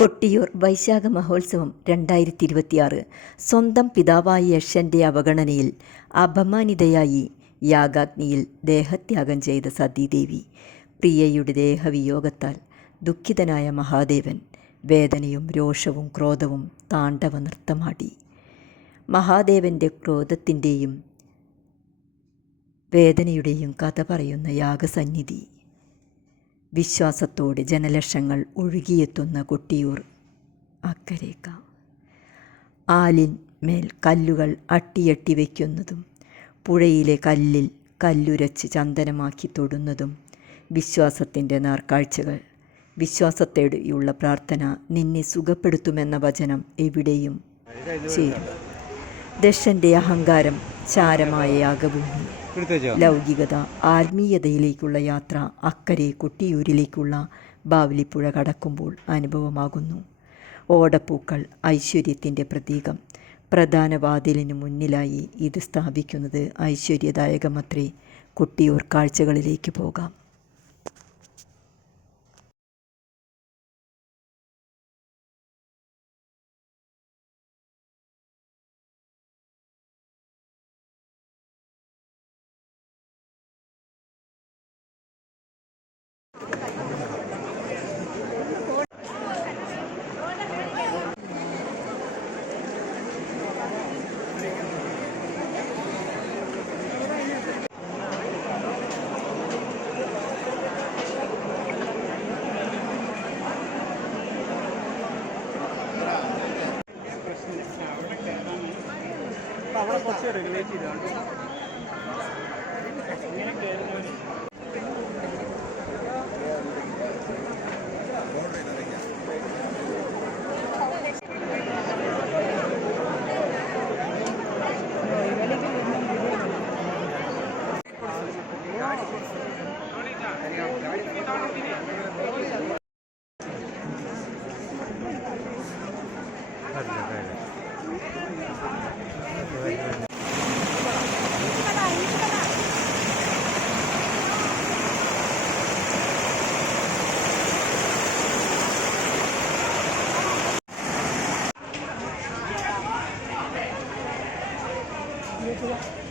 കൊട്ടിയൂർ വൈശാഖ മഹോത്സവം 2026 സ്വന്തം പിതാവായ യക്ഷൻ്റെ അവഗണനയിൽ അപമാനിതയായി യാഗാഗ്നിയിൽ ദേഹത്യാഗം ചെയ്ത സതീദേവി. പ്രിയയുടെ ദേഹവിയോഗത്താൽ ദുഃഖിതനായ മഹാദേവൻ വേദനയും രോഷവും ക്രോധവും താണ്ഡവ നൃത്തമാടി. മഹാദേവൻ്റെ ക്രോധത്തിൻ്റെയും വേദനയുടെയും കഥ പറയുന്ന യാഗസന്നിധി. വിശ്വാസത്തോടെ ജനലക്ഷങ്ങൾ ഒഴുകിയെത്തുന്ന കൊട്ടിയൂർ അക്കരേക്കാവ്. ആലിൻ മേൽ കല്ലുകൾ അട്ടിയട്ടി വയ്ക്കുന്നതും പുഴയിലെ കല്ലിൽ കല്ലുരച്ച് ചന്ദനമാക്കി തൊടുന്നതും വിശ്വാസത്തിൻ്റെ നേർക്കാഴ്ചകൾ. വിശ്വാസത്തോടെയുള്ള പ്രാർത്ഥന നിന്നെ സുഖപ്പെടുത്തുമെന്ന വചനം എവിടെയും ചേരും. ദക്ഷൻ്റെ അഹങ്കാരം ചാരമായ യാഗഭൂമി. ലൗകികത ആത്മീയതയിലേക്കുള്ള യാത്ര അക്കരെ കൊട്ടിയൂരിലേക്കുള്ള ബാവലിപ്പുഴ കടക്കുമ്പോൾ അനുഭവമാകുന്നു. ഓടപ്പൂക്കൾ ഐശ്വര്യത്തിൻ്റെ പ്രതീകം. പ്രധാന വാതിലിന് മുന്നിലായി ഇത് സ്ഥാപിക്കുന്നത് ഐശ്വര്യദായകമത്രേ. കൊട്ടിയൂർ കാഴ്ചകളിലേക്ക് പോകാം. അവിടെ കുറച്ച് റെഗുലേറ്റ് ചെയ്താണ് ഇങ്ങനെ കയറുന്നവർ. Thank you.